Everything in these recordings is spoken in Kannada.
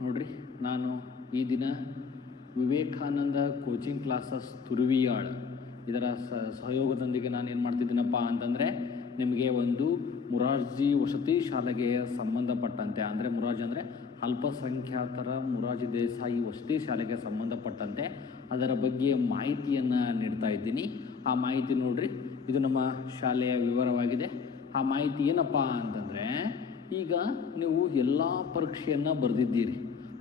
ನೋಡ್ರಿ, ನಾನು ಈ ದಿನ ವಿವೇಕಾನಂದ ಕೋಚಿಂಗ್ ಕ್ಲಾಸಸ್ ತುರುವಿಯಾಳ್ ಇದರ ಸಹಯೋಗದೊಂದಿಗೆ ನಾನು ಏನು ಮಾಡ್ತಿದ್ದೀನಪ್ಪ ಅಂತಂದರೆ, ನಿಮಗೆ ಒಂದು ಮುರಾರ್ಜಿ ವಸತಿ ಶಾಲೆಗೆ ಸಂಬಂಧಪಟ್ಟಂತೆ, ಅಂದರೆ ಮುರಾರ್ಜಿ ಅಂದರೆ ಅಲ್ಪಸಂಖ್ಯಾತರ ಮುರಾರ್ಜಿ ದೇಸಾಯಿ ವಸತಿ ಶಾಲೆಗೆ ಸಂಬಂಧಪಟ್ಟಂತೆ ಅದರ ಬಗ್ಗೆ ಮಾಹಿತಿಯನ್ನು ನೀಡ್ತಾ ಇದ್ದೀನಿ. ಆ ಮಾಹಿತಿ ನೋಡ್ರಿ, ಇದು ನಮ್ಮ ಶಾಲೆಯ ವಿವರವಾಗಿದೆ. ಆ ಮಾಹಿತಿ ಏನಪ್ಪ ಅಂತಂದರೆ, ಈಗ ನೀವು ಎಲ್ಲ ಪರೀಕ್ಷೆಯನ್ನು ಬರೆದಿದ್ದೀರಿ.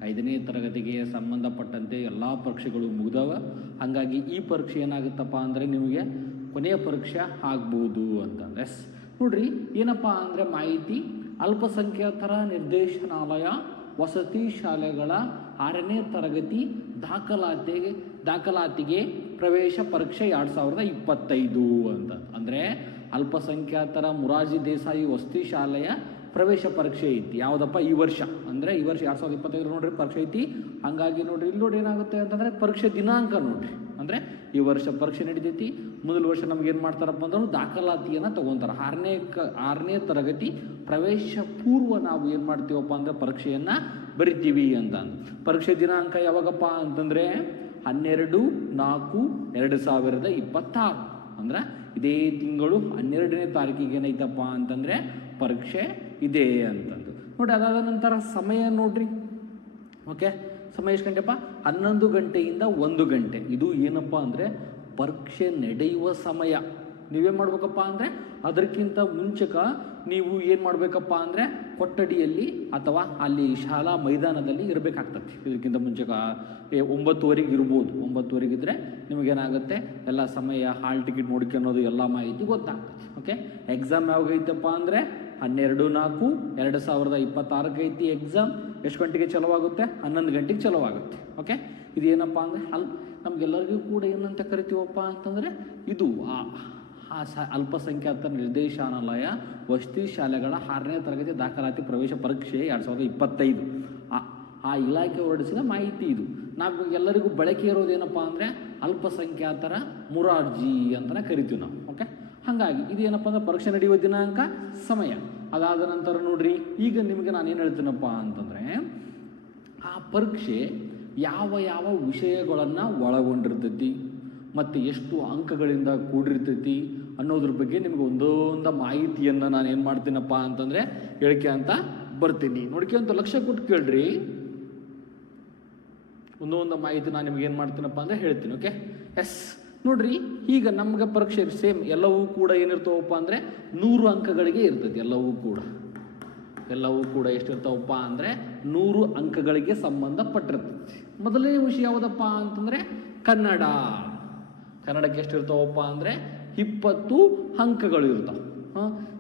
5ನೇ ತರಗತಿಗೆ ಸಂಬಂಧಪಟ್ಟಂತೆ ಎಲ್ಲ ಪರೀಕ್ಷೆಗಳು ಮುಗಿದವ. ಹಾಗಾಗಿ ಈ ಪರೀಕ್ಷೆ ಏನಾಗುತ್ತಪ್ಪ ಅಂದರೆ ನಿಮಗೆ ಕೊನೆಯ ಪರೀಕ್ಷೆ ಆಗ್ಬೋದು ಅಂತಂದರೆ ನೋಡ್ರಿ, ಏನಪ್ಪ ಅಂದರೆ ಮಾಹಿತಿ, ಅಲ್ಪಸಂಖ್ಯಾತರ ನಿರ್ದೇಶನಾಲಯ ವಸತಿ ಶಾಲೆಗಳ 6ನೇ ತರಗತಿ ದಾಖಲಾತಿಗೆ ಪ್ರವೇಶ ಪರೀಕ್ಷೆ 2025 ಅಂತ. ಅಂದರೆ ಅಲ್ಪಸಂಖ್ಯಾತರ ಮುರಾರ್ಜಿ ದೇಸಾಯಿ ವಸತಿ ಶಾಲೆಯ ಪ್ರವೇಶ ಪರೀಕ್ಷೆ ಐತಿ. ಯಾವುದಪ್ಪ? ಈ ವರ್ಷ, ಅಂದರೆ ಈ ವರ್ಷ 2025 ನೋಡ್ರಿ ಪರೀಕ್ಷೆ ಐತಿ. ಹಾಗಾಗಿ ನೋಡ್ರಿ, ಇಲ್ಲಿ ನೋಡಿ ಏನಾಗುತ್ತೆ ಅಂತಂದರೆ ಪರೀಕ್ಷೆ ದಿನಾಂಕ ನೋಡ್ರಿ, ಅಂದರೆ ಈ ವರ್ಷ ಪರೀಕ್ಷೆ ನಡೀತೈತಿ. ಮೊದಲ ವರ್ಷ ನಮ್ಗೆ ಏನು ಮಾಡ್ತಾರಪ್ಪ ಅಂದ್ರೆ ದಾಖಲಾತಿಯನ್ನು ತೊಗೊತಾರೆ. 6ನೇ ತರಗತಿ ಪ್ರವೇಶ ಪೂರ್ವ ನಾವು ಏನು ಮಾಡ್ತೀವಪ್ಪ ಅಂದರೆ ಪರೀಕ್ಷೆಯನ್ನು ಬರಿತೀವಿ ಅಂತ. ಪರೀಕ್ಷೆ ದಿನಾಂಕ ಯಾವಾಗಪ್ಪ ಅಂತಂದರೆ 12/4/2026, ಅಂದ್ರೆ ಇದೇ ತಿಂಗಳು 12ನೇ ತಾರೀಕಿಗೆ ಏನೈತಪ್ಪ ಅಂತಂದರೆ ಪರೀಕ್ಷೆ ಇದೆ ಅಂತಂದು ನೋಡಿ. ಅದಾದ ನಂತರ ಸಮಯ ನೋಡ್ರಿ, ಓಕೆ, ಸಮಯ ಎಷ್ಟು ಗಂಟೆಪ್ಪ? 11 ಗಂಟೆಯಿಂದ 1 ಗಂಟೆ. ಇದು ಏನಪ್ಪ ಅಂದರೆ ಪರೀಕ್ಷೆ ನಡೆಯುವ ಸಮಯ. ನೀವೇನು ಮಾಡ್ಬೇಕಪ್ಪ ಅಂದರೆ ಅದಕ್ಕಿಂತ ಮುಂಚೆಕ ನೀವು ಏನು ಮಾಡಬೇಕಪ್ಪ ಅಂದರೆ ಕೊಠಡಿಯಲ್ಲಿ ಅಥವಾ ಅಲ್ಲಿ ಶಾಲಾ ಮೈದಾನದಲ್ಲಿ ಇರಬೇಕಾಗ್ತದೆ. ಇದಕ್ಕಿಂತ ಮುಂಚೆಕ 9:00 ಇರ್ಬೋದು. 9:00 ಇದ್ದರೆ ನಿಮಗೇನಾಗುತ್ತೆ, ಎಲ್ಲ ಸಮಯ, ಹಾಲ್ ಟಿಕೆಟ್ ನೋಡ್ಕೊಳ್ಳೋದು ಎಲ್ಲ ಮಾಹಿತಿ ಗೊತ್ತಾಗ್ತದೆ. ಓಕೆ, ಎಕ್ಸಾಮ್ ಯಾವಾಗ ಐತಪ್ಪ ಅಂದರೆ 12/4/2026 ಐತಿ ಎಕ್ಸಾಮ್. ಎಷ್ಟು ಗಂಟೆಗೆ ಚಲವಾಗುತ್ತೆ? 11 ಗಂಟೆಗೆ ಚಲವಾಗುತ್ತೆ. ಓಕೆ, ಇದು ಏನಪ್ಪ ಅಂದರೆ ನಮಗೆಲ್ಲರಿಗೂ ಕೂಡ ಏನಂತ ಕರಿತೀವಪ್ಪ ಅಂತಂದರೆ, ಇದು ಅಲ್ಪಸಂಖ್ಯಾತರ ನಿರ್ದೇಶನಾಲಯ ವಸತಿ ಶಾಲೆಗಳ 6ನೇ ತರಗತಿ ದಾಖಲಾತಿ ಪ್ರವೇಶ ಪರೀಕ್ಷೆ 2025 ಆ ಇಲಾಖೆ ಹೊರಡಿಸಿದ ಮಾಹಿತಿ ಇದು. ನಾವು ಎಲ್ಲರಿಗೂ ಬಳಕೆ ಇರೋದೇನಪ್ಪ ಅಂದರೆ ಅಲ್ಪಸಂಖ್ಯಾತರ ಮುರಾರ್ಜಿ ಅಂತಲೇ ಕರಿತೀವಿ ನಾವು. ಓಕೆ, ಹಾಗಾಗಿ ಇದೇನಪ್ಪ ಅಂದರೆ ಪರೀಕ್ಷೆ ನಡೆಯುವ ದಿನಾಂಕ, ಸಮಯ. ಅದಾದ ನಂತರ ನೋಡ್ರಿ, ಈಗ ನಿಮಗೆ ನಾನೇನು ಹೇಳ್ತೀನಪ್ಪ ಅಂತಂದರೆ ಆ ಪರೀಕ್ಷೆ ಯಾವ ಯಾವ ವಿಷಯಗಳನ್ನು ಒಳಗೊಂಡಿರ್ತೈತಿ ಮತ್ತು ಎಷ್ಟು ಅಂಕಗಳಿಂದ ಕೂಡಿರ್ತೈತಿ ಅನ್ನೋದ್ರ ಬಗ್ಗೆ ನಿಮಗೆ ಒಂದೊಂದು ಮಾಹಿತಿಯನ್ನು ನಾನು ಏನು ಮಾಡ್ತೀನಪ್ಪ ಅಂತಂದರೆ ಹೇಳಿಕೆ ಅಂತ ಬರ್ತೀನಿ. ನೋಡ್ಕೊಂತ ಲಕ್ಷ್ಯ ಕೊಟ್ಟು ಕೇಳ್ರಿ, ಒಂದೊಂದು ಮಾಹಿತಿ ನಾನು ನಿಮ್ಗೆ ಏನು ಮಾಡ್ತೀನಪ್ಪ ಅಂದರೆ ಹೇಳ್ತೀನಿ. ಓಕೆ, ಎಸ್ ನೋಡ್ರಿ, ಈಗ ನಮ್ಗೆ ಪರೀಕ್ಷೆ ಸೇಮ್ ಎಲ್ಲವೂ ಕೂಡ ಏನಿರ್ತಾವಪ್ಪ ಅಂದರೆ 100 ಅಂಕಗಳಿಗೆ ಇರ್ತೈತಿ. ಎಲ್ಲವೂ ಕೂಡ ಎಷ್ಟಿರ್ತಾವಪ್ಪ ಅಂದರೆ 100 ಅಂಕಗಳಿಗೆ ಸಂಬಂಧಪಟ್ಟಿರ್ತೈತಿ. ಮೊದಲನೇ ವಿಷಯ ಯಾವುದಪ್ಪ ಅಂತಂದರೆ ಕನ್ನಡಕ್ಕೆ ಎಷ್ಟಿರ್ತಾವಪ್ಪ ಅಂದರೆ 20 ಅಂಕಗಳು ಇರ್ತಾವೆ.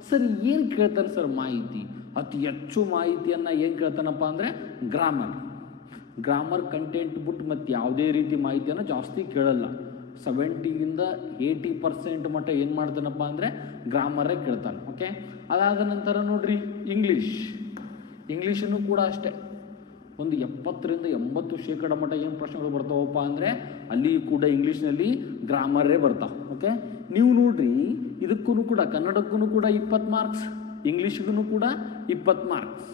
ಸರಿ, ಏನು ಕೇಳ್ತಾನೆ ಸರ್ ಮಾಹಿತಿ? ಅತಿ ಹೆಚ್ಚು ಮಾಹಿತಿಯನ್ನು ಏನು ಕೇಳ್ತಾನಪ್ಪ ಅಂದರೆ ಗ್ರಾಮರ್ ಕಂಟೆಂಟ್ ಬಿಟ್ಟು ಮತ್ತು ಯಾವುದೇ ರೀತಿ ಮಾಹಿತಿಯನ್ನು ಜಾಸ್ತಿ ಕೇಳಲ್ಲ. 70ಇಂದ 80% ಮಟ್ಟ ಏನು ಮಾಡ್ತಾನಪ್ಪ ಅಂದರೆ ಗ್ರಾಮರೇ ಕೇಳ್ತಾನೆ. ಓಕೆ, ಅದಾದ ನಂತರ ನೋಡ್ರಿ ಇಂಗ್ಲೀಷನ್ನು ಕೂಡ ಅಷ್ಟೇ. ಒಂದು 70ರಿಂದ 80% ಮಟ್ಟ ಏನು ಪ್ರಶ್ನೆಗಳು ಬರ್ತಾವಪ್ಪ ಅಂದರೆ ಅಲ್ಲಿ ಕೂಡ ಇಂಗ್ಲೀಷ್ನಲ್ಲಿ ಗ್ರಾಮರೇ ಬರ್ತಾವೆ. ಓಕೆ, ನೀವು ನೋಡ್ರಿ, ಇದಕ್ಕೂ ಕೂಡ ಕನ್ನಡಕ್ಕೂ ಕೂಡ 20 ಮಾರ್ಕ್ಸ್, ಇಂಗ್ಲೀಷ್ಗೂ ಕೂಡ 20 ಮಾರ್ಕ್ಸ್.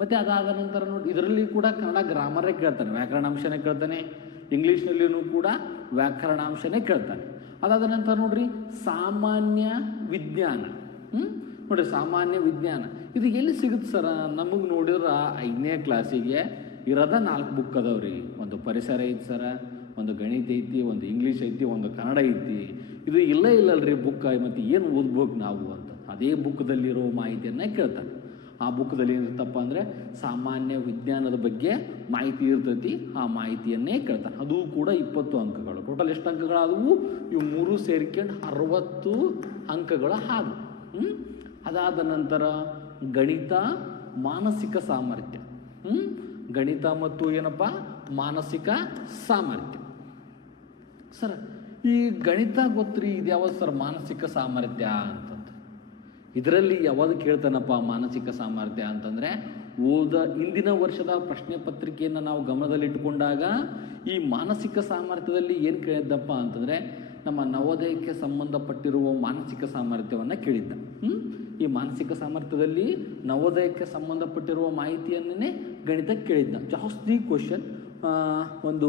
ಮತ್ತು ಅದಾದ ನಂತರ ನೋಡಿ, ಇದರಲ್ಲಿ ಕೂಡ ಕನ್ನಡ ಗ್ರಾಮರೇ ಕೇಳ್ತಾನೆ, ವ್ಯಾಕರಣಾಂಶನೇ ಕೇಳ್ತಾನೆ. ಇಂಗ್ಲೀಷ್ನಲ್ಲಿಯೂ ಕೂಡ ವ್ಯಾಕರಣಾಂಶನೇ ಕೇಳ್ತಾನೆ. ಅದಾದ ನಂತರ ನೋಡ್ರಿ, ಸಾಮಾನ್ಯ ವಿಜ್ಞಾನ. ನೋಡ್ರಿ, ಸಾಮಾನ್ಯ ವಿಜ್ಞಾನ ಇದು ಎಲ್ಲಿ ಸಿಗುತ್ತೆ ಸರ? ನಮಗೆ ನೋಡಿದ್ರೆ 5ನೇ ಕ್ಲಾಸಿಗೆ ಇರೋದ 4 ಬುಕ್ ಅದಾವ್ರಿ. ಒಂದು ಪರಿಸರ ಐತಿ ಸರ, ಒಂದು ಗಣಿತ ಐತಿ, ಒಂದು ಇಂಗ್ಲೀಷ್ ಐತಿ, ಒಂದು ಕನ್ನಡ ಐತಿ. ಇದು ಇಲ್ಲಲ್ರಿ ಬುಕ್. ಮತ್ತು ಏನು ಓದ್ಬೇಕು ನಾವು ಅಂತ ಅದೇ ಬುಕ್ದಲ್ಲಿರೋ ಮಾಹಿತಿಯನ್ನು ಕೇಳ್ತಾನೆ. ಆ ಬುಕ್ದಲ್ಲಿ ಏನಿರ್ತಪ್ಪ ಅಂದರೆ ಸಾಮಾನ್ಯ ವಿಜ್ಞಾನದ ಬಗ್ಗೆ ಮಾಹಿತಿ ಇರ್ತೈತಿ. ಆ ಮಾಹಿತಿಯನ್ನೇ ಕೇಳ್ತಾನೆ. ಅದು ಕೂಡ 20 ಅಂಕಗಳು. ಟೋಟಲ್ ಎಷ್ಟು ಅಂಕಗಳಾದವು? ಇವು 3 ಸೇರ್ಕೊಂಡು 60 ಅಂಕಗಳು ಆದವು. ಅದಾದ ನಂತರ ಗಣಿತ, ಮಾನಸಿಕ ಸಾಮರ್ಥ್ಯ. ಗಣಿತ ಮತ್ತು ಏನಪ್ಪ ಮಾನಸಿಕ ಸಾಮರ್ಥ್ಯ. ಸರ್, ಈ ಗಣಿತ ಗೊತ್ತ್ರಿ, ಇದು ಯಾವುದು ಸರ್ ಮಾನಸಿಕ ಸಾಮರ್ಥ್ಯ ಅಂತಂದು? ಇದರಲ್ಲಿ ಯಾವುದು ಕೇಳ್ತಾನಪ್ಪ ಮಾನಸಿಕ ಸಾಮರ್ಥ್ಯ ಅಂತಂದರೆ, ಹಿಂದಿನ ವರ್ಷದ ಪ್ರಶ್ನೆ ಪತ್ರಿಕೆಯನ್ನು ನಾವು ಗಮನದಲ್ಲಿಟ್ಟುಕೊಂಡಾಗ ಈ ಮಾನಸಿಕ ಸಾಮರ್ಥ್ಯದಲ್ಲಿ ಏನು ಕೇಳಿದ್ದಪ್ಪ ಅಂತಂದರೆ, ನಮ್ಮ ನವೋದಯಕ್ಕೆ ಸಂಬಂಧಪಟ್ಟಿರುವ ಮಾನಸಿಕ ಸಾಮರ್ಥ್ಯವನ್ನು ಕೇಳಿದ್ದ. ಈ ಮಾನಸಿಕ ಸಾಮರ್ಥ್ಯದಲ್ಲಿ ನವೋದಯಕ್ಕೆ ಸಂಬಂಧಪಟ್ಟಿರುವ ಮಾಹಿತಿಯನ್ನೇ ಗಣಿತಕ್ಕೆ ಕೇಳಿದ್ದ. ಜಾಸ್ತಿ ಕ್ವಶನ್, ಒಂದು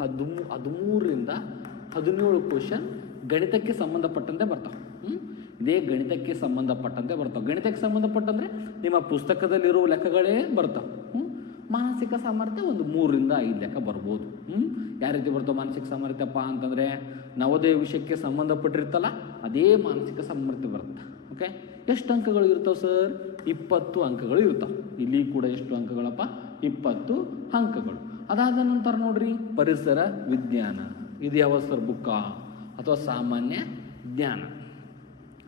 13ರಿಂದ 17 ಕ್ವಶನ್ ಗಣಿತಕ್ಕೆ ಸಂಬಂಧಪಟ್ಟಂತೆ ಬರ್ತಾವೆ. ಇದೇ ಗಣಿತಕ್ಕೆ ಸಂಬಂಧಪಟ್ಟಂತೆ ಬರ್ತಾವೆ. ಗಣಿತಕ್ಕೆ ಸಂಬಂಧಪಟ್ಟಂದರೆ ನಿಮ್ಮ ಪುಸ್ತಕದಲ್ಲಿರುವ ಲೆಕ್ಕಗಳೇ ಬರ್ತಾವೆ. ಮಾನಸಿಕ ಸಾಮರ್ಥ್ಯ ಒಂದು 3ರಿಂದ 5 ಲೆಕ್ಕ ಬರ್ಬೋದು. ಯಾವ ರೀತಿ ಬರ್ತಾವೆ ಮಾನಸಿಕ ಸಾಮರ್ಥ್ಯಪ್ಪ ಅಂತಂದರೆ, ನವೋದಯ ವಿಷಯಕ್ಕೆ ಸಂಬಂಧಪಟ್ಟಿರ್ತಲ್ಲ ಅದೇ ಮಾನಸಿಕ ಸಾಮರ್ಥ್ಯ ಬರುತ್ತೆ. ಓಕೆ, ಎಷ್ಟು ಅಂಕಗಳು ಇರ್ತಾವೆ ಸರ್? 20 ಅಂಕಗಳು ಇರ್ತಾವೆ. ಇಲ್ಲಿ ಕೂಡ ಎಷ್ಟು ಅಂಕಗಳಪ್ಪ? 20 ಅಂಕಗಳು. ಅದಾದ ನಂತರ ನೋಡ್ರಿ, ಪರಿಸರ ವಿಜ್ಞಾನ. ಇದು ಯಾವ ಸರ್ ಬುಕ್ಕ? ಅಥವಾ ಸಾಮಾನ್ಯ ಜ್ಞಾನ.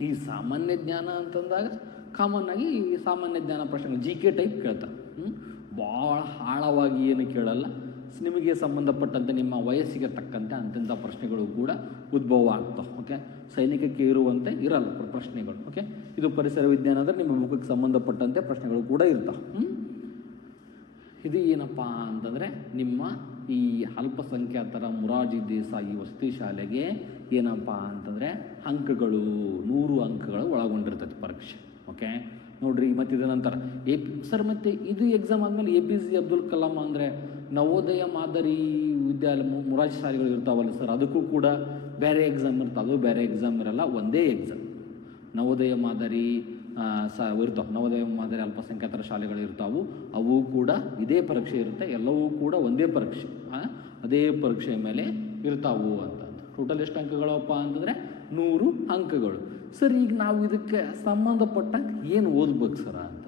ಈ ಸಾಮಾನ್ಯ ಜ್ಞಾನ ಅಂತಂದಾಗ ಕಾಮನ್ ಆಗಿ ಈ ಸಾಮಾನ್ಯ ಜ್ಞಾನ ಪ್ರಶ್ನೆಗಳು GK ಟೈಪ್ ಕೇಳ್ತಾರೆ. ಭಾಳ ಆಳವಾಗಿ ಏನು ಕೇಳಲ್ಲ. ನಿಮಗೆ ಸಂಬಂಧಪಟ್ಟಂತೆ ನಿಮ್ಮ ವಯಸ್ಸಿಗೆ ತಕ್ಕಂತೆ ಅಂಥ ಪ್ರಶ್ನೆಗಳು ಕೂಡ ಉದ್ಭವ ಆಗ್ತಾವೆ. ಓಕೆ, ಸೈನಿಕಕ್ಕೆ ಇರುವಂತೆ ಇರಲ್ಲ ಪ್ರಶ್ನೆಗಳು. ಓಕೆ, ಇದು ಪರಿಸರ ವಿಜ್ಞಾನ ಅಂದರೆ ನಿಮ್ಮ ಮುಖಕ್ಕೆ ಸಂಬಂಧಪಟ್ಟಂತೆ ಪ್ರಶ್ನೆಗಳು ಕೂಡ ಇರ್ತಾವೆ. ಇದು ಏನಪ್ಪ ಅಂತಂದರೆ, ನಿಮ್ಮ ಈ ಅಲ್ಪಸಂಖ್ಯಾತರ ಮೊರಾರ್ಜಿ ದೇಸಾಯಿ ವಸತಿ ಶಾಲೆಗೆ ಏನಪ್ಪ ಅಂತಂದರೆ ಅಂಕಗಳು 100 ಅಂಕಗಳು ಒಳಗೊಂಡಿರ್ತೈತೆ ಪರೀಕ್ಷೆ. ಓಕೆ ನೋಡ್ರಿ, ಮತ್ತು ಇದರ ನಂತರ ಸರ್ ಮತ್ತು ಇದು ಎಕ್ಸಾಮ್ ಆದಮೇಲೆ APJ ಅಬ್ದುಲ್ ಕಲಾಂ ಅಂದರೆ ನವೋದಯ ಮಾದರಿ ವಿದ್ಯಾಲಯ ಮೊರಾರ್ಜಿ ಶಾಲೆಗಳು ಇರ್ತಾವಲ್ಲ ಸರ್, ಅದಕ್ಕೂ ಕೂಡ ಬೇರೆ ಎಕ್ಸಾಮ್ ಇರ್ತವೆ. ಅದು ಬೇರೆ ಎಕ್ಸಾಮ್ ಇರಲ್ಲ, ಒಂದೇ ಎಕ್ಸಾಮ್. ನವೋದಯ ಮಾದರಿ ಇರ್ತಾವೆ, ನವೋದಯ ಮಾದರಿ ಅಲ್ಪಸಂಖ್ಯಾತರ ಶಾಲೆಗಳು ಇರ್ತಾವೆ, ಅವು ಕೂಡ ಇದೇ ಪರೀಕ್ಷೆ ಇರುತ್ತೆ. ಎಲ್ಲವೂ ಕೂಡ ಒಂದೇ ಪರೀಕ್ಷೆ, ಅದೇ ಪರೀಕ್ಷೆಯ ಮೇಲೆ ಇರ್ತಾವು ಅಂತ. ಟೋಟಲ್ ಎಷ್ಟು ಅಂಕಗಳಪ್ಪ ಅಂತಂದರೆ 100 ಅಂಕಗಳು. ಸರ್, ಈಗ ನಾವು ಇದಕ್ಕೆ ಸಂಬಂಧಪಟ್ಟಂಗೆ ಏನು ಓದ್ಬೇಕು ಸರ ಅಂತ.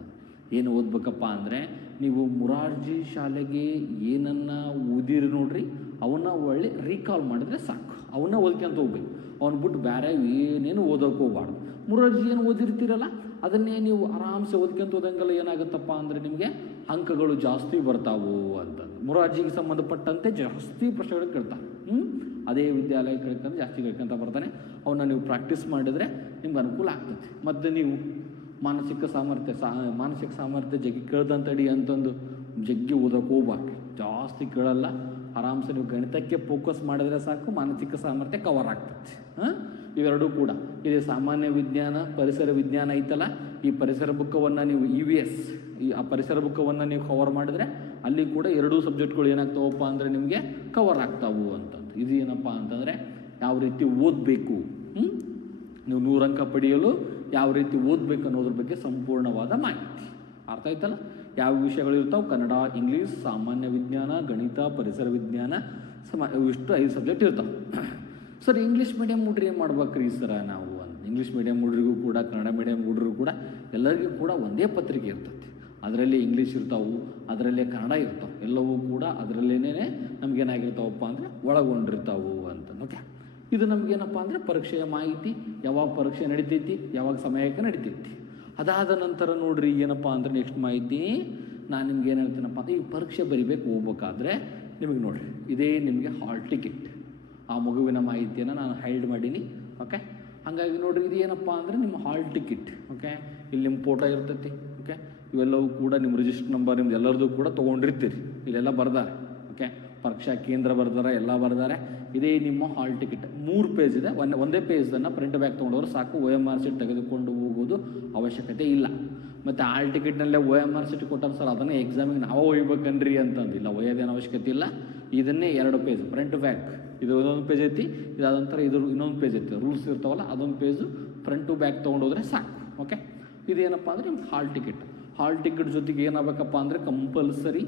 ಏನು ಓದ್ಬೇಕಪ್ಪ ಅಂದರೆ, ನೀವು ಮೊರಾರ್ಜಿ ಶಾಲೆಗೆ ಏನನ್ನು ಓದಿರಿ ನೋಡ್ರಿ, ಅವನ್ನ ಒಳ್ಳೆ ರೀಕಾಲ್ ಮಾಡಿದರೆ ಸಾಕು. ಅವನ್ನ ಓದ್ಕೊಂತ ಹೋಗ್ಬೇಕು. ಅವನ್ನ ಬಿಟ್ಟು ಬೇರೆ ಏನೇನು ಓದೋಕೆ ಹೋಗ್ಬಾರ್ದು. ಮೊರಾರ್ಜಿ ಏನು ಓದಿರ್ತೀರಲ್ಲ ಅದನ್ನೇ ನೀವು ಆರಾಮ್ಸೆ ಓದ್ಕೊಂತ ಹೋದಂಗೆಲ್ಲ ಏನಾಗುತ್ತಪ್ಪ ಅಂದರೆ ನಿಮಗೆ ಅಂಕಗಳು ಜಾಸ್ತಿ ಬರ್ತಾವು ಅಂತ. ಮೊರಾರ್ಜಿಗೆ ಸಂಬಂಧಪಟ್ಟಂತೆ ಜಾಸ್ತಿ ಪ್ರಶ್ನೆಗಳು ಕೇಳ್ತಾರೆ. ಅದೇ ವಿದ್ಯಾಲಯ ಕೇಳ್ಕೊಂಡು ಜಾಸ್ತಿ ಕೇಳ್ಕೊಂತ ಬರ್ತಾನೆ. ಅವನ್ನ ನೀವು ಪ್ರಾಕ್ಟೀಸ್ ಮಾಡಿದರೆ ನಿಮ್ಗೆ ಅನುಕೂಲ ಆಗ್ತದೆ. ಮತ್ತು ನೀವು ಮಾನಸಿಕ ಸಾಮರ್ಥ್ಯ ಜಗ್ಗಿ ಕೇಳ್ದಂತಡಿ ಅಂತಂದು ಜಗ್ಗಿ ಓದೋಕೆ ಹೋಗ್ಬಾರ್ದು. ಜಾಸ್ತಿ ಕೇಳಲ್ಲ, ಆರಾಮ್ಸೆ ನೀವು ಗಣಿತಕ್ಕೆ ಫೋಕಸ್ ಮಾಡಿದರೆ ಸಾಕು, ಮಾನಸಿಕ ಸಾಮರ್ಥ್ಯ ಕವರ್ ಆಗ್ತದೆ. ಇವೆರಡೂ ಕೂಡ ಇದು ಸಾಮಾನ್ಯ ವಿಜ್ಞಾನ, ಪರಿಸರ ವಿಜ್ಞಾನ ಐತಲ್ಲ, ಈ ಪರಿಸರ ಬುಕ್ಕವನ್ನು ನೀವು EVS ಆ ಪರಿಸರ ಬುಕ್ಕವನ್ನು ನೀವು ಕವರ್ ಮಾಡಿದರೆ ಅಲ್ಲಿ ಕೂಡ 2 ಸಬ್ಜೆಕ್ಟ್ಗಳು ಏನಾಗ್ತಾವಪ್ಪ ಅಂದರೆ ನಿಮಗೆ ಕವರ್ ಆಗ್ತಾವು ಅಂತಂದು. ಇದು ಏನಪ್ಪ ಅಂತಂದರೆ ಯಾವ ರೀತಿ ಓದಬೇಕು, ನೀವು 100 ಅಂಕ ಪಡೆಯಲು ಯಾವ ರೀತಿ ಓದಬೇಕು ಅನ್ನೋದ್ರ ಬಗ್ಗೆ ಸಂಪೂರ್ಣವಾದ ಮಾಹಿತಿ. ಅರ್ಥ ಆಯ್ತಲ್ಲ? ಯಾವ ವಿಷಯಗಳು ಇರ್ತಾವೆ? ಕನ್ನಡ, ಇಂಗ್ಲೀಷ್, ಸಾಮಾನ್ಯ ವಿಜ್ಞಾನ, ಗಣಿತ, ಪರಿಸರ ವಿಜ್ಞಾನ, ಇಷ್ಟು 5 ಸಬ್ಜೆಕ್ಟ್ ಇರ್ತಾವೆ. ಸರ್, ಇಂಗ್ಲೀಷ್ ಮೀಡಿಯಮ್ ಹುಡ್ರಿ ಏನು ಮಾಡ್ಬೇಕ್ರಿ ಸರ ನಾವು ಅಂತ. ಇಂಗ್ಲೀಷ್ ಮೀಡಿಯಮ್ ಹುಡ್ರಿಗೂ ಕೂಡ ಕನ್ನಡ ಮೀಡಿಯಮ್ ಹುಡ್ರಿಗೂ ಕೂಡ ಎಲ್ಲರಿಗೂ ಕೂಡ ಒಂದೇ ಪತ್ರಿಕೆ ಇರ್ತೈತಿ. ಅದರಲ್ಲಿ ಇಂಗ್ಲೀಷ್ ಇರ್ತಾವೆ, ಅದರಲ್ಲೇ ಕನ್ನಡ ಇರ್ತಾವೆ, ಎಲ್ಲವೂ ಕೂಡ ಅದರಲ್ಲೇನೇ ನಮಗೇನಾಗಿರ್ತಾವಪ್ಪ ಅಂದರೆ ಒಳಗೊಂಡಿರ್ತಾವು ಅಂತ. ಓಕೆ, ಇದು ನಮಗೇನಪ್ಪ ಅಂದರೆ ಪರೀಕ್ಷೆಯ ಮಾಹಿತಿ, ಯಾವಾಗ ಪರೀಕ್ಷೆ ನಡಿತೈತಿ, ಯಾವಾಗ ಸಮಯಕ್ಕೆ ನಡಿತೈತಿ. ಅದಾದ ನಂತರ ನೋಡ್ರಿ ಏನಪ್ಪ ಅಂದರೆ ನೆಕ್ಸ್ಟ್ ಮಾಹಿತಿ ನಾನು ನಿಮ್ಗೆ ಏನು ಹೇಳ್ತೀನಪ್ಪ ಅಂದರೆ, ಈ ಪರೀಕ್ಷೆ ಬರಿಬೇಕು ಹೋಗ್ಬೇಕಾದ್ರೆ ನಿಮಗೆ ನೋಡಿರಿ ಇದೇ ನಿಮಗೆ ಹಾಲ್ ಟಿಕೆಟ್. ಆ ಮಗುವಿನ ಮಾಹಿತಿಯನ್ನು ನಾನು ಹೈಡ್ ಮಾಡೀನಿ. ಓಕೆ, ಹಾಗಾಗಿ ನೋಡಿರಿ ಇದು ಏನಪ್ಪ ಅಂದರೆ ನಿಮ್ಮ ಹಾಲ್ ಟಿಕೆಟ್. ಓಕೆ, ಇಲ್ಲಿ ನಿಮ್ಮ ಫೋಟೋ ಇರ್ತೈತಿ. ಓಕೆ, ಇವೆಲ್ಲವೂ ಕೂಡ ನಿಮ್ಮ ರಿಜಿಸ್ಟರ್ ನಂಬರ್ ನಿಮ್ದು ಎಲ್ಲರದು ಕೂಡ ತೊಗೊಂಡಿರ್ತೀರಿ. ಇಲ್ಲೆಲ್ಲ ಬರ್ದಾರೆ. ಓಕೆ, ಪರೀಕ್ಷಾ ಕೇಂದ್ರ ಬರ್ದಾರೆ, ಎಲ್ಲ ಬರ್ದಾರೆ. ಇದೇ ನಿಮ್ಮ ಹಾಲ್ ಟಿಕೆಟ್. 3 ಪೇಜ್ ಇದೆ. ಒಂದೇ ಪೇಜನ್ನು ಪ್ರಿಂಟ್ ಬ್ಯಾಗ್ ತೊಗೊಂಡವ್ರು ಸಾಕು. OMR ಶೀಟ್ ತೆಗೆದುಕೊಂಡು ಹೋಗೋದು ಅವಶ್ಯಕತೆ ಇಲ್ಲ. ಮತ್ತು ಹಾಲ್ ಟಿಕೆಟ್ನಲ್ಲೇ OMR ಶೀಟ್ ಕೊಟ್ಟಾರೆ ಸರ್, ಅದನ್ನೇ ಎಕ್ಸಾಮಿಗೆ ನಾವು ಒಯ್ಬೇಕನ್ರಿ ಅಂತಂದಿಲ್ಲ. ಒಯ್ಯೋದೇನು ಅವಶ್ಯಕತೆ ಇಲ್ಲ. ಇದನ್ನೇ 2 ಪೇಜ್ ಪ್ರಿಂಟ್ ಬ್ಯಾಗ್. ಇದು ಒಂದೊಂದು ಪೇಜ್ ಐತಿ, ಇದಾದ ನಂತರ ಇದು ಇನ್ನೊಂದು ಪೇಜ್ ಐತಿ. ರೂಲ್ಸ್ ಇರ್ತಾವಲ್ಲ, ಅದೊಂದು ಪೇಜು ಫ್ರಂಟು ಬ್ಯಾಗ್ ತೊಗೊಂಡೋದ್ರೆ ಸಾಕು. ಓಕೆ, ಇದೇನಪ್ಪ ಅಂದರೆ ನಿಮ್ಮ ಹಾಲ್ ಟಿಕೆಟ್. ಹಾಲ್ ಟಿಕೆಟ್ ಜೊತೆಗೆ ಏನಾಗಬೇಕಪ್ಪ ಅಂದರೆ ಕಂಪಲ್ಸರಿ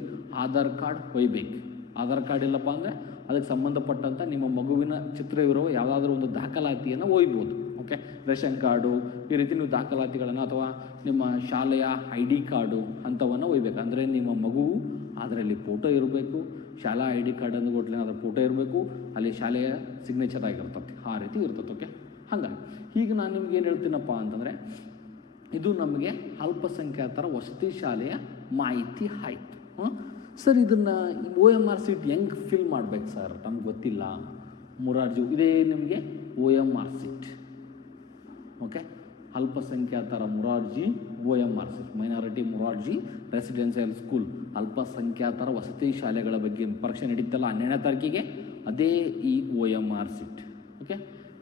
ಆಧಾರ್ ಕಾರ್ಡ್ ಒಯ್ಬೇಕು. ಆಧಾರ್ ಕಾರ್ಡ್ ಇಲ್ಲಪ್ಪ ಅಂದರೆ ಅದಕ್ಕೆ ಸಂಬಂಧಪಟ್ಟಂಥ ನಿಮ್ಮ ಮಗುವಿನ ಚಿತ್ರ ಇರೋ ಯಾವುದಾದ್ರೂ ಒಂದು ದಾಖಲಾತಿಯನ್ನು ಒಯ್ಬೋದು. ಓಕೆ, ರೇಷನ್ ಕಾರ್ಡು ಈ ರೀತಿ ನೀವು ದಾಖಲಾತಿಗಳನ್ನು ಅಥವಾ ನಿಮ್ಮ ಶಾಲೆಯ ID ಕಾರ್ಡು ಅಂಥವನ್ನು ಒಯ್ಬೇಕು. ಅಂದರೆ ನಿಮ್ಮ ಮಗು ಅದರಲ್ಲಿ ಫೋಟೋ ಇರಬೇಕು. ಶಾಲಾ ID ಕಾರ್ಡ್ ಅಂದು ಕೊಟ್ಟರೆ ಅದರ ಫೋಟೋ ಇರಬೇಕು, ಅಲ್ಲಿ ಶಾಲೆಯ ಸಿಗ್ನೇಚರ್ ಆಗಿರ್ತದೆ. ಆ ರೀತಿ ಇರ್ತದೆ. ಓಕೆ, ಹಂಗಾಗಿ ಈಗ ನಾನು ನಿಮ್ಗೆ ಏನು ಹೇಳ್ತೀನಪ್ಪ ಅಂತಂದರೆ, ಇದು ನಮಗೆ ಅಲ್ಪಸಂಖ್ಯಾತರ ವಸತಿ ಶಾಲೆಯ ಮಾಹಿತಿ ಆಯಿತು. ಸರ್, ಇದನ್ನು OMR ಶೀಟ್ ಹೆಂಗೆ ಫಿಲ್ ಮಾಡ್ಬೇಕು ಸರ್? ನಮ್ಗೆ ಗೊತ್ತಿಲ್ಲ. ಮೊರಾರ್ಜಿ ಇದೇ ನಿಮಗೆ OMR ಶೀಟ್. ಓಕೆ, ಅಲ್ಪಸಂಖ್ಯಾತರ Morarji OMR sheet, minority Morarji residential school, ಅಲ್ಪಸಂಖ್ಯಾತರ ವಸತಿ ಶಾಲೆಗಳ ಬಗ್ಗೆ ಪರೀಕ್ಷೆ ನಡೀತಲ್ಲ 12ನೇ ತಾರೀಕಿಗೆ, ಅದೇ ಈ OMR ಶೀಟ್. ಓಕೆ,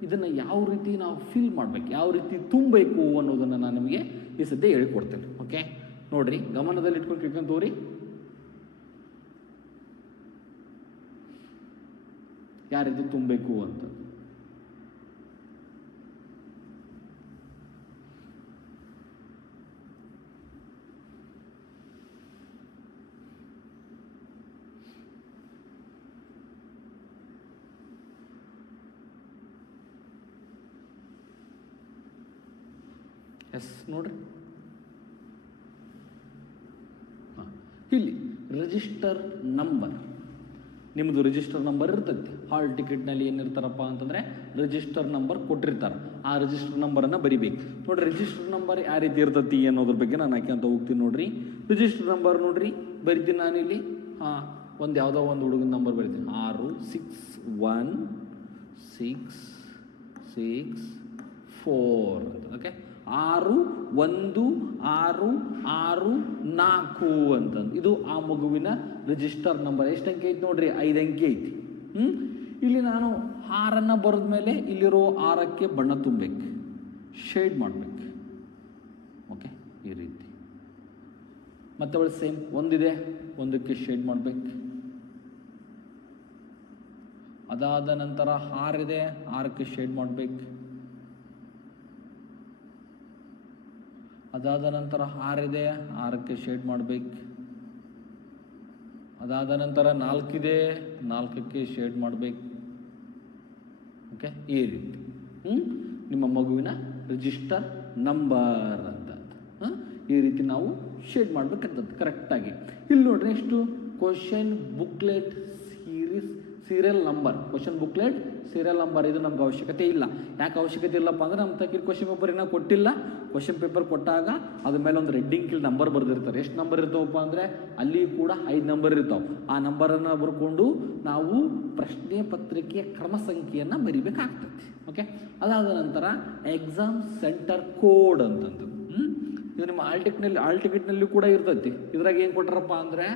ಇದನ್ನು ಯಾವ ರೀತಿ ನಾವು ಫಿಲ್ ಮಾಡಬೇಕು, ಯಾವ ರೀತಿ ತುಂಬಬೇಕು ಅನ್ನೋದನ್ನು ನಾನು ನಿಮಗೆ ಈ ಸದ್ಯ ಹೇಳಿಕೊಡ್ತೇನೆ. ಓಕೆ, ನೋಡಿರಿ, ಗಮನದಲ್ಲಿ ಇಟ್ಕೊಂಡು ಕೇಳ್ಕೊಂಡು ತೋರಿ. ಯಾವ ರೀತಿ ತುಂಬಬೇಕು ಅಂತ. ಎಸ್, ನೋಡ್ರಿ, ಇಲ್ಲಿ ರಿಜಿಸ್ಟರ್ ನಂಬರ್, ನಿಮ್ಮದು ರಿಜಿಸ್ಟರ್ ನಂಬರ್ ಇರ್ತೈತಿ. ಹಾಲ್ ಟಿಕೆಟ್ನಲ್ಲಿ ಏನಿರ್ತಾರಪ್ಪ ಅಂತಂದರೆ ರಿಜಿಸ್ಟರ್ ನಂಬರ್ ಕೊಟ್ಟಿರ್ತಾರೆ. ಆ ರಿಜಿಸ್ಟರ್ ನಂಬರನ್ನು ಬರಿಬೇಕು. ನೋಡಿರಿ, ರಿಜಿಸ್ಟರ್ ನಂಬರ್ ಯಾವ ರೀತಿ ಇರ್ತೈತಿ ಅನ್ನೋದ್ರ ಬಗ್ಗೆ ನಾನು ಹಾಕಿ ಅಂತ ಹೋಗ್ತೀನಿ. ನೋಡ್ರಿ, ರಿಜಿಸ್ಟರ್ ನಂಬರ್ ನೋಡ್ರಿ ಬರಿತೀನಿ ನಾನಿಲ್ಲಿ. ಒಂದು ಯಾವುದೋ ಒಂದು ಹುಡುಗನ ನಂಬರ್ ಬರಿತೀನಿ, 66164 ಅಂತ. ಓಕೆ, 61664 ಅಂತಂದು ಇದು ಆ ಮಗುವಿನ ರಿಜಿಸ್ಟರ್ ನಂಬರ್. ಎಷ್ಟು ಅಂಕೆ ಐತಿ ನೋಡ್ರಿ? 5 ಅಂಕೆ ಐತಿ. ಇಲ್ಲಿ ನಾನು 6 ಬರೆದ ಮೇಲೆ ಇಲ್ಲಿರೋ 6ಕ್ಕೆ ಬಣ್ಣ ತುಂಬಬೇಕು, ಶೇಡ್ ಮಾಡಬೇಕು. ಓಕೆ, ಈ ರೀತಿ. ಮತ್ತೆ ಅವಳು ಸೇಮ್ ಒಂದಿದೆ, ಒಂದಕ್ಕೆ ಶೇಡ್ ಮಾಡಬೇಕು. ಅದಾದ ನಂತರ 6 ಇದೆ, 6ಕ್ಕೆ ಶೇಡ್ ಮಾಡಬೇಕು. ಅದಾದ ನಂತರ 6 ಇದೆ, 6ಕ್ಕೆ ಶೇಡ್ ಮಾಡಬೇಕು. ಅದಾದ ನಂತರ 4 ಇದೆ, 4ಕ್ಕೆ ಶೇಡ್ ಮಾಡಬೇಕು. ಓಕೆ, ಈ ರೀತಿ ನಿಮ್ಮ ಮಗುವಿನ ರಿಜಿಸ್ಟರ್ ನಂಬರ್ ಅಂತ ಈ ರೀತಿ ನಾವು ಶೇಡ್ ಮಾಡಬೇಕಂತದ್ದು ಕರೆಕ್ಟಾಗಿ. ಇಲ್ಲಿ ನೋಡ್ರಿ, ಎಷ್ಟು question booklet serial number, question booklet serial number ಇದು ನಮ್ಗೆ ಅವಶ್ಯಕತೆ ಇಲ್ಲ. ಯಾಕೆ ಅವಶ್ಯಕತೆ ಇಲ್ಲಪ್ಪ ಅಂದರೆ ನಮ್ಮ ತಕ್ಕ ಕ್ವಶನ್ ಪೇಪರ್ ಇನ್ನೂ ಕೊಟ್ಟಿಲ್ಲ. ಕ್ವಶನ್ ಪೇಪರ್ ಕೊಟ್ಟಾಗ ಅದ್ರ ಮೇಲೆ ಒಂದು ರೆಡ್ಡಿಂಗ್ ಕಿಲ್ ನಂಬರ್ ಬರೆದಿರ್ತಾರೆ. ಎಷ್ಟು ನಂಬರ್ ಇರ್ತಾವಪ್ಪ ಅಂದರೆ ಅಲ್ಲಿ ಕೂಡ 5 ನಂಬರ್ ಇರ್ತಾವೆ. ಆ ನಂಬರನ್ನು ಬರ್ಕೊಂಡು ನಾವು ಪ್ರಶ್ನೆ ಪತ್ರಿಕೆಯ ಕ್ರಮ ಸಂಖ್ಯೆಯನ್ನು ಬರಿಬೇಕಾಗ್ತದೆ. ಓಕೆ, ಅದಾದ ನಂತರ ಎಕ್ಸಾಮ್ ಸೆಂಟರ್ ಕೋಡ್ ಅಂತಂದು ಇದು ನಿಮ್ಮ ಆಲ್ ಟಿಕೆಟ್ನಲ್ಲಿ ಕೂಡ ಇರ್ತೈತಿ. ಇದ್ರಾಗ ಏನು ಕೊಟ್ಟಾರಪ್ಪ ಅಂದರೆ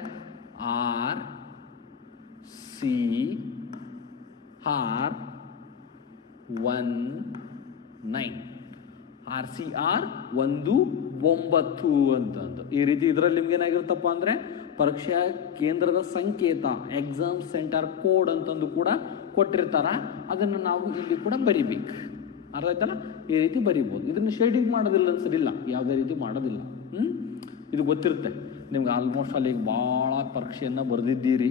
RCR19 ಅಂತಂದು ಈ ರೀತಿ. ಇದರಲ್ಲಿ ನಿಮ್ಗೆ ಏನಾಗಿರುತ್ತಪ್ಪ ಅಂದರೆ ಪರೀಕ್ಷಾ ಕೇಂದ್ರದ ಸಂಕೇತ ಎಕ್ಸಾಮ್ ಸೆಂಟರ್ ಕೋಡ್ ಅಂತಂದು ಕೂಡ ಕೊಟ್ಟಿರ್ತಾರ. ಅದನ್ನು ನಾವು ಇಲ್ಲಿ ಕೂಡ ಬರಿಬೇಕು. ಅರ್ಥ ಆಯ್ತಲ್ಲ? ಈ ರೀತಿ ಬರಿಬೋದು. ಇದನ್ನು ಶೇಡಿಂಗ್ ಮಾಡೋದಿಲ್ಲ ಅನ್ಸರಿಲ್ಲ, ಯಾವುದೇ ರೀತಿ ಮಾಡೋದಿಲ್ಲ. ಇದು ಗೊತ್ತಿರುತ್ತೆ ನಿಮ್ಗೆ. ಆಲ್ಮೋಸ್ಟ್ ಅಲ್ಲಿ ಭಾಳ ಪರೀಕ್ಷೆಯನ್ನು ಬರೆದಿದ್ದೀರಿ,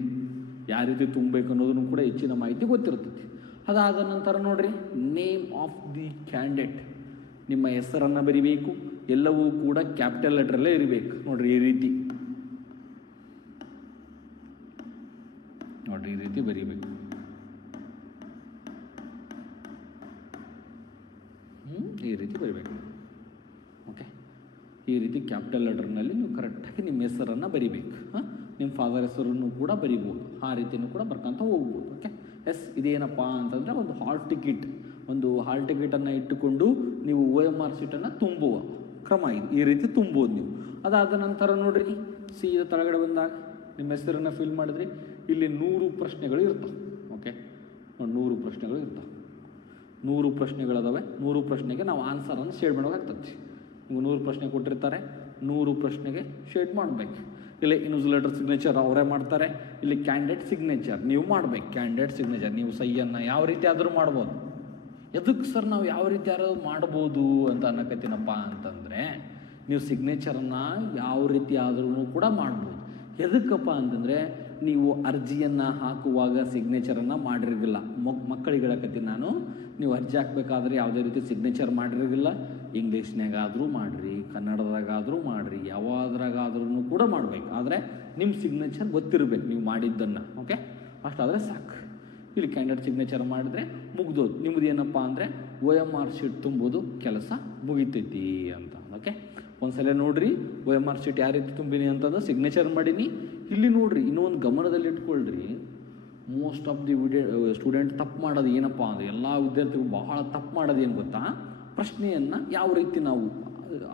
ಯಾವ ರೀತಿ ತುಂಬಬೇಕು ಅನ್ನೋದನ್ನು ಕೂಡ ಹೆಚ್ಚಿನ ಮಾಹಿತಿ ಗೊತ್ತಿರ್ತೈತಿ. ಅದಾದ ನಂತರ ನೋಡ್ರಿ, ನೇಮ್ ಆಫ್ ದಿ ಕ್ಯಾಂಡಿಡೇಟ್, ನಿಮ್ಮ ಹೆಸರನ್ನು ಬರಿಬೇಕು. ಎಲ್ಲವೂ ಕೂಡ ಕ್ಯಾಪಿಟಲ್ ಲೆಟ್ರಲ್ಲೇ ಇರಬೇಕು. ನೋಡ್ರಿ, ಈ ರೀತಿ ನೋಡ್ರಿ, ಈ ರೀತಿ ಬರಿಬೇಕು. ಈ ರೀತಿ ಬರಿಬೇಕು. ಓಕೆ, ಈ ರೀತಿ ಕ್ಯಾಪಿಟಲ್ ಲೆಟರ್ನಲ್ಲಿ ನೀವು ಕರೆಕ್ಟಾಗಿ ನಿಮ್ಮ ಹೆಸರನ್ನು ಬರಿಬೇಕು. ನಿಮ್ಮ ಫಾದರ್ ಹೆಸರನ್ನು ಕೂಡ ಬರಿಬೋದು. ಆ ರೀತಿಯೂ ಕೂಡ ಬರ್ಕೊಂತ ಹೋಗ್ಬೋದು. ಓಕೆ, ಎಸ್, ಇದೇನಪ್ಪ ಅಂತಂದರೆ ಒಂದು ಹಾಲ್ ಟಿಕೆಟನ್ನು ಇಟ್ಟುಕೊಂಡು ನೀವು OMR ಶೀಟನ್ನು ತುಂಬುವ ಕ್ರಮ ಇದು. ಈ ರೀತಿ ತುಂಬೋದು ನೀವು. ಅದಾದ ನಂತರ ನೋಡ್ರಿ, ಸೀದಾ ತಳಗಡೆ ಬಂದಾಗ ನಿಮ್ಮ ಹೆಸರನ್ನು ಫಿಲ್ ಮಾಡಿದ್ರಿ. ಇಲ್ಲಿ 100 ಪ್ರಶ್ನೆಗಳು ಇರ್ತವೆ. ಓಕೆ, 100 ಪ್ರಶ್ನೆಗಳು ಇರ್ತವೆ. 100 ಪ್ರಶ್ನೆಗಳದಾವೆ. 100 ಪ್ರಶ್ನೆಗೆ ನಾವು ಆನ್ಸರನ್ನು ಶೇಡ್ ಮಾಡೋಕ್ಕಾಗ್ತದೆ. ನಿಮ್ಗೆ 100 ಪ್ರಶ್ನೆ ಕೊಟ್ಟಿರ್ತಾರೆ, 100 ಪ್ರಶ್ನೆಗೆ ಶೇಡ್ ಮಾಡಬೇಕು. ಇಲ್ಲಿ ಇನ್ಸುಲೇಟರ್ ಸಿಗ್ನೇಚರ್ ಅವರೇ ಮಾಡ್ತಾರೆ. ಇಲ್ಲಿ ಕ್ಯಾಂಡಿಡೇಟ್ ಸಿಗ್ನೇಚರ್ ನೀವು ಮಾಡಬೇಕು. ಕ್ಯಾಂಡಿಡೇಟ್ ಸಿಗ್ನೇಚರ್ ನೀವು ಸಹಿಯನ್ನು ಯಾವ ರೀತಿ ಆದರೂ ಮಾಡ್ಬೋದು. ಎದಕ್ಕೆ ಸರ್ ನಾವು ಯಾವ ರೀತಿ ಯಾರು ಮಾಡ್ಬೋದು ಅಂತ ಅನ್ನಕತ್ತೀನಪ್ಪ ಅಂತಂದರೆ, ನೀವು ಸಿಗ್ನೇಚರನ್ನು ಯಾವ ರೀತಿ ಆದ್ರೂ ಕೂಡ ಮಾಡ್ಬೋದು. ಎದಕ್ಕಪ್ಪ ಅಂತಂದರೆ, ನೀವು ಅರ್ಜಿಯನ್ನು ಹಾಕುವಾಗ ಸಿಗ್ನೇಚರನ್ನು ಮಾಡಿರೋದಿಲ್ಲ. ಮಕ್ಕಳಿಗೆ ಹೇಳಕತ್ತೀನಿ ನಾನು, ನೀವು ಅರ್ಜಿ ಹಾಕಬೇಕಾದ್ರೆ ಯಾವುದೇ ರೀತಿ ಸಿಗ್ನೇಚರ್ ಮಾಡಿರೋದಿಲ್ಲ. ಇಂಗ್ಲೀಷ್ನಾಗಾದರೂ ಮಾಡಿರಿ, ಕನ್ನಡದಾಗಾದರೂ ಮಾಡಿರಿ, ಯಾವುದ್ರಾಗಾದ್ರೂ ಕೂಡ ಮಾಡಬೇಕು. ಆದರೆ ನಿಮ್ಮ ಸಿಗ್ನೇಚರ್ ಗೊತ್ತಿರಬೇಕು ನೀವು ಮಾಡಿದ್ದನ್ನು. ಓಕೆ, ಅಷ್ಟಾದರೆ ಸಾಕು. ಇಲ್ಲಿ ಕ್ಯಾಂಡಿಡೇಟ್ ಸಿಗ್ನೇಚರ್ ಮಾಡಿದ್ರೆ ಮುಗ್ದೋದು. ನಿಮ್ಮದು ಏನಪ್ಪ ಅಂದರೆ OMR ಶೀಟ್ ತುಂಬೋದು ಕೆಲಸ ಮುಗಿತೈತಿ ಅಂತ. ಓಕೆ, ಒಂದ್ಸಲ ನೋಡ್ರಿ OMR ಶೀಟ್ ಯಾವ ರೀತಿ ತುಂಬಿನಿ ಅಂತಂದ್ರೆ ಸಿಗ್ನೇಚರ್ ಮಾಡೀನಿ. ಇಲ್ಲಿ ನೋಡ್ರಿ, ಇನ್ನೊಂದು ಗಮನದಲ್ಲಿ ಇಟ್ಕೊಳ್ರಿ, ಮೋಸ್ಟ್ ಆಫ್ ದಿ ಸ್ಟೂಡೆಂಟ್ ತಪ್ಪು ಮಾಡೋದು ಏನಪ್ಪ ಅಂದರೆ, ಎಲ್ಲ ವಿದ್ಯಾರ್ಥಿಗಳು ಬಹಳ ತಪ್ಪು ಮಾಡೋದು ಏನು ಗೊತ್ತಾ, ಪ್ರಶ್ನೆಯನ್ನು ಯಾವ ರೀತಿ ನಾವು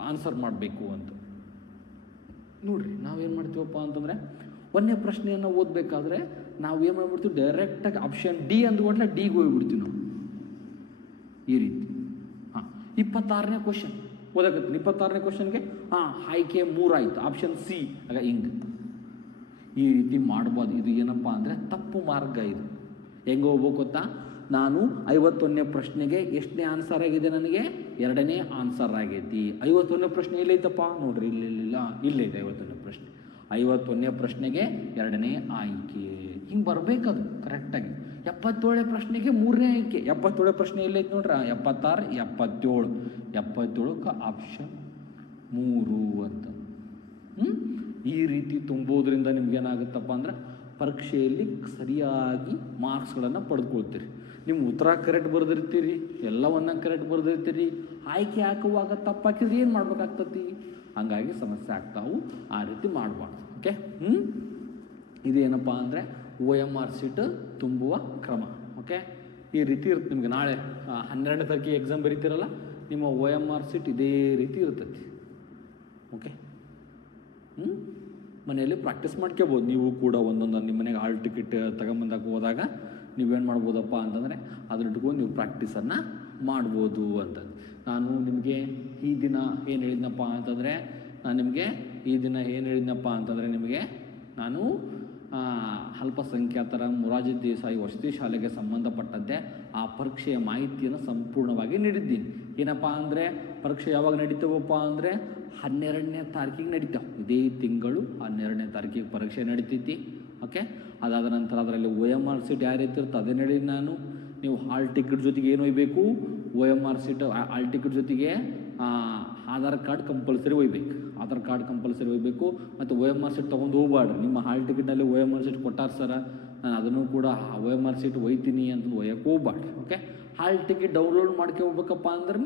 ಆನ್ಸರ್ ಮಾಡಬೇಕು ಅಂತ. ನೋಡ್ರಿ, ನಾವೇನು ಮಾಡ್ತೀವಪ್ಪ ಅಂತಂದರೆ, ಒಂದೇ ಪ್ರಶ್ನೆಯನ್ನು ಓದಬೇಕಾದ್ರೆ ನಾವು ಏನು ಮಾಡ್ಬಿಡ್ತೀವಿ, ಡೈರೆಕ್ಟಾಗಿ ಆಪ್ಷನ್ ಡಿ ಅಂದ್ಕೊಂಡ್ರೆ ಡಿಗೆ ಹೋಗ್ಬಿಡ್ತೀವಿ ನಾವು. ಈ ರೀತಿ. ಹಾಂ, 26ನೇ ಕ್ವಶನ್ ಓದಕತ್ತೀನಿ. 26ನೇ ಕ್ವಶನ್ಗೆ ಆಯ್ಕೆ 3 ಆಯಿತು, ಆಪ್ಷನ್ ಸಿ. ಆಗ ಹಿಂಗೆ ಈ ರೀತಿ ಮಾಡ್ಬೋದು. ಇದು ಏನಪ್ಪ ಅಂದರೆ ತಪ್ಪು ಮಾರ್ಗ. ಇದು ಹೆಂಗೆ ಹೋಗ್ಬೇಕು ಗೊತ್ತಾ? ನಾನು 51ನೇ ಪ್ರಶ್ನೆಗೆ ಎಷ್ಟನೇ ಆನ್ಸರ್ ಆಗಿದೆ? ನನಗೆ 2ನೇ ಆನ್ಸರ್ ಆಗೈತಿ. 51ನೇ ಪ್ರಶ್ನೆ ಎಲ್ಲೈತಪ್ಪ ನೋಡ್ರಿ, ಇಲ್ಲೈತೆ 51ನೇ ಪ್ರಶ್ನೆ. 51ನೇ ಪ್ರಶ್ನೆಗೆ 2ನೇ ಆಯ್ಕೆ. ಹಿಂಗೆ ಬರಬೇಕದು ಕರೆಕ್ಟಾಗಿ. 77ನೇ ಪ್ರಶ್ನೆಗೆ 3ನೇ ಆಯ್ಕೆ. 77ನೇ ಪ್ರಶ್ನೆ ಎಲ್ಲೈತೆ ನೋಡ್ರಿ, 76, 77. 77ಕ್ಕೆ ಆಪ್ಷನ್ 3 ಅಂತ. ಈ ರೀತಿ ತುಂಬೋದ್ರಿಂದ ನಿಮ್ಗೇನಾಗುತ್ತಪ್ಪ ಅಂದ್ರೆ ಪರೀಕ್ಷೆಯಲ್ಲಿ ಸರಿಯಾಗಿ ಮಾರ್ಕ್ಸ್ಗಳನ್ನು ಪಡೆದುಕೊಳ್ತೀರಿ. ನೀವು ಉತ್ತರ ಕರೆಕ್ಟ್ ಬರೆದಿರ್ತೀರಿ, ಎಲ್ಲವನ್ನ ಕರೆಕ್ಟ್ ಬರೆದಿರ್ತೀರಿ. ಆಯ್ಕೆ ಹಾಕುವಾಗ ತಪ್ಪು ಹಾಕಿದ್ರೆ ಏನು ಮಾಡ್ಬೇಕಾಗ್ತತಿ? ಹಂಗಾಗಿ ಸಮಸ್ಯೆ ಆಗ್ತಾವು. ಆ ರೀತಿ ಮಾಡಬಾರ್ದು. ಓಕೆ. ಇದೇನಪ್ಪ ಅಂದರೆ OMR ಶೀಟ್ ತುಂಬುವ ಕ್ರಮ. ಓಕೆ, ಈ ರೀತಿ ಇರುತ್ತೆ ನಿಮ್ಗೆ. ನಾಳೆ 12ನೇ ತಾರೀಕಿಗೆ ಎಕ್ಸಾಮ್ ಬರೀತಿರಲ್ಲ, ನಿಮ್ಮ OMR ಶೀಟ್ ಇದೇ ರೀತಿ ಇರ್ತೈತಿ. ಓಕೆ. ಮನೆಯಲ್ಲಿ ಪ್ರಾಕ್ಟೀಸ್ ಮಾಡ್ಕೋಬೋದು ನೀವು ಕೂಡ. ಒಂದೊಂದು ನಿಮ್ಮ ಮನೆಗೆ ಹಾಲ್ ಟಿಕೆಟ್ ತಗೊಂಬಂದಾಗ ಹೋದಾಗ ನೀವೇನು ಮಾಡ್ಬೋದಪ್ಪ ಅಂತಂದರೆ ಅದನ್ನ ಇಟ್ಕೊಂಡು ನೀವು ಪ್ರಾಕ್ಟೀಸನ್ನು ಮಾಡ್ಬೋದು ಅಂತಂದು. ನಾನು ನಿಮಗೆ ಈ ದಿನ ಏನು ಹೇಳಿದ್ನಪ್ಪ ಅಂತಂದರೆ ನಿಮಗೆ ನಾನು ಅಲ್ಪಸಂಖ್ಯಾತರ ಮೊರಾರ್ಜಿ ದೇಸಾಯಿ ವಸತಿ ಶಾಲೆಗೆ ಸಂಬಂಧಪಟ್ಟಂತೆ ಆ ಪರೀಕ್ಷೆಯ ಮಾಹಿತಿಯನ್ನು ಸಂಪೂರ್ಣವಾಗಿ ನೀಡಿದ್ದೀನಿ. ಏನಪ್ಪ ಅಂದರೆ ಪರೀಕ್ಷೆ ಯಾವಾಗ ನಡೀತವಪ್ಪ ಅಂದರೆ 12ನೇ ತಾರೀಕಿಗೆ ನಡೀತಾವೆ. ಇದೇ ತಿಂಗಳು 12ನೇ ತಾರೀಕಿಗೆ ಪರೀಕ್ಷೆ ನಡೀತೈತಿ. ಓಕೆ. ಅದಾದ ನಂತರ ಅದರಲ್ಲಿ OMR ಶೀಟ್ ಯಾವ ರೀತಿ ಇರುತ್ತೆ ಅದೇ ಹೇಳಿ ನಾನು. ನೀವು ಹಾಲ್ ಟಿಕೆಟ್ ಜೊತೆಗೆ ಏನು ಒಯ್ಬೇಕು? OMR ಶೀಟ್ ಹಾಲ್ ಟಿಕೆಟ್ ಜೊತೆಗೆ ಆಧಾರ್ ಕಾರ್ಡ್ ಕಂಪಲ್ಸರಿ ಒಯ್ಬೇಕು. ಆಧಾರ್ ಕಾರ್ಡ್ ಕಂಪಲ್ಸರಿ ಒಯ್ಬೇಕು. ಮತ್ತು OMR ಶೀಟ್ ತೊಗೊಂಡು ಹೋಗ್ಬಾರ್ರಿ. ನಿಮ್ಮ ಹಾಲ್ ಟಿಕೆಟ್ನಲ್ಲಿ OMR ಶೀಟ್ ಕೊಟ್ಟಾರ ಸರ, ನಾನು ಅದನ್ನು ಕೂಡ OMR ಶೀಟ್ ಒಯ್ತೀನಿ ಅಂತ ಒಯ್ಯಕ್ಕೆ ಹೋಗ್ಬಾರ್ರಿ. ಓಕೆ. ಹಾಲ್ ಟಿಕೆಟ್ ಡೌನ್ಲೋಡ್ ಮಾಡ್ಕೋಬೇಕಪ್ಪ ಅಂದ್ರೆ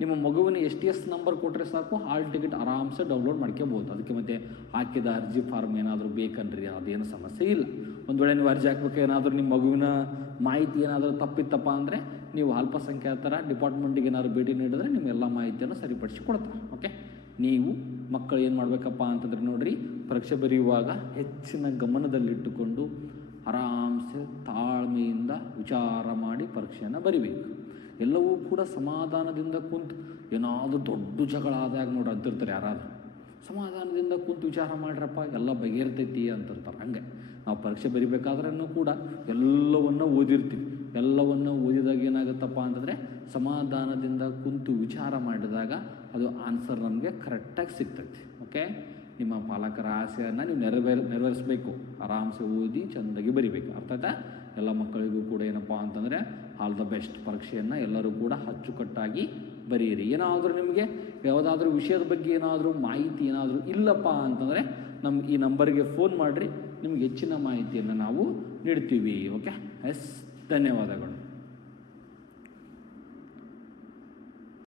ನಿಮ್ಮ ಮಗುವಿನ STS ನಂಬರ್ ಕೊಟ್ಟರೆ ಸಾಕು, ಹಾಲ್ ಟಿಕೆಟ್ ಆರಾಮ್ಸೆ ಡೌನ್ಲೋಡ್ ಮಾಡ್ಕೋಬೋದು. ಅದಕ್ಕೆ ಮತ್ತೆ ಹಾಕಿದ ಅರ್ಜಿ ಫಾರ್ಮ್ ಏನಾದರೂ ಬೇಕನ್ರಿ, ಅದೇನು ಸಮಸ್ಯೆ ಇಲ್ಲ. ಒಂದು ವೇಳೆ ನೀವು ಅರ್ಜಿ ಹಾಕ್ಬೇಕು ಏನಾದರೂ ನಿಮ್ಮ ಮಗುವಿನ ಮಾಹಿತಿ ಏನಾದರೂ ತಪ್ಪಿತ್ತಪ್ಪ ಅಂದರೆ ನೀವು ಅಲ್ಪಸಂಖ್ಯಾತರ ಡಿಪಾರ್ಟ್ಮೆಂಟಿಗೆ ಏನಾದರೂ ಭೇಟಿ ನೀಡಿದ್ರೆ ನಿಮ್ಮೆಲ್ಲ ಮಾಹಿತಿಯನ್ನು ಸರಿಪಡಿಸಿ ಕೊಡ್ತಾರೆ. ಓಕೆ. ನೀವು ಮಕ್ಕಳು ಏನು ಮಾಡಬೇಕಪ್ಪ ಅಂತಂದ್ರೆ ನೋಡಿರಿ, ಪರೀಕ್ಷೆ ಬರೆಯುವಾಗ ಹೆಚ್ಚಿನ ಗಮನದಲ್ಲಿಟ್ಟುಕೊಂಡು ಆರಾಮ್ಸೆ ತಾಳ್ಮೆಯಿಂದ ವಿಚಾರ ಮಾಡಿ ಪರೀಕ್ಷೆಯನ್ನು ಬರಿಬೇಕು. ಎಲ್ಲವೂ ಕೂಡ ಸಮಾಧಾನದಿಂದ ಕುಂತು, ಏನಾದರೂ ದೊಡ್ಡ ಜಗಳ ಆದಾಗ ನೋಡ್ರಿ ಅಂತಿರ್ತಾರೆ ಯಾರಾದರೂ, ಸಮಾಧಾನದಿಂದ ಕುಂತು ವಿಚಾರ ಮಾಡ್ರಪ್ಪ ಎಲ್ಲ ಬಗೆಯಿರ್ತೈತಿ ಅಂತಿರ್ತಾರೆ. ಹಂಗೆ ನಾವು ಪರೀಕ್ಷೆ ಬರಿಬೇಕಾದ್ರೂ ಕೂಡ ಎಲ್ಲವನ್ನು ಓದಿರ್ತೀವಿ. ಎಲ್ಲವನ್ನು ಓದಿದಾಗ ಏನಾಗುತ್ತಪ್ಪ ಅಂತಂದರೆ ಸಮಾಧಾನದಿಂದ ಕುಂತು ವಿಚಾರ ಮಾಡಿದಾಗ ಅದು ಆನ್ಸರ್ ನಮಗೆ ಕರೆಕ್ಟಾಗಿ ಸಿಗ್ತೈತಿ. ಓಕೆ. ನಿಮ್ಮ ಪಾಲಕರ ಆಸೆಯನ್ನು ನೀವು ನೆರವೇರಿಸಬೇಕು. ಆರಾಮ್ಸೆ ಓದಿ ಚೆಂದಾಗಿ ಬರಿಬೇಕು. ಅರ್ಥ ಆಯ್ತಾ? ಎಲ್ಲ ಮಕ್ಕಳಿಗೂ ಕೂಡ ಏನಪ್ಪ ಅಂತಂದರೆ ಆಲ್ ದ ಬೆಸ್ಟ್. ಪರೀಕ್ಷೆಯನ್ನು ಎಲ್ಲರೂ ಕೂಡ ಅಚ್ಚುಕಟ್ಟಾಗಿ ಬರೆಯಿರಿ. ಏನಾದರೂ ನಿಮಗೆ ಯಾವುದಾದ್ರೂ ವಿಷಯದ ಬಗ್ಗೆ ಏನಾದರೂ ಮಾಹಿತಿ ಏನಾದರೂ ಇಲ್ಲಪ್ಪ ಅಂತಂದರೆ ಈ ನಂಬರ್ಗೆ ಫೋನ್ ಮಾಡಿರಿ, ನಿಮ್ಗೆ ಹೆಚ್ಚಿನ ಮಾಹಿತಿಯನ್ನು ನಾವು ನೀಡ್ತೀವಿ. ಓಕೆ. ಧನ್ಯವಾದಗಳು.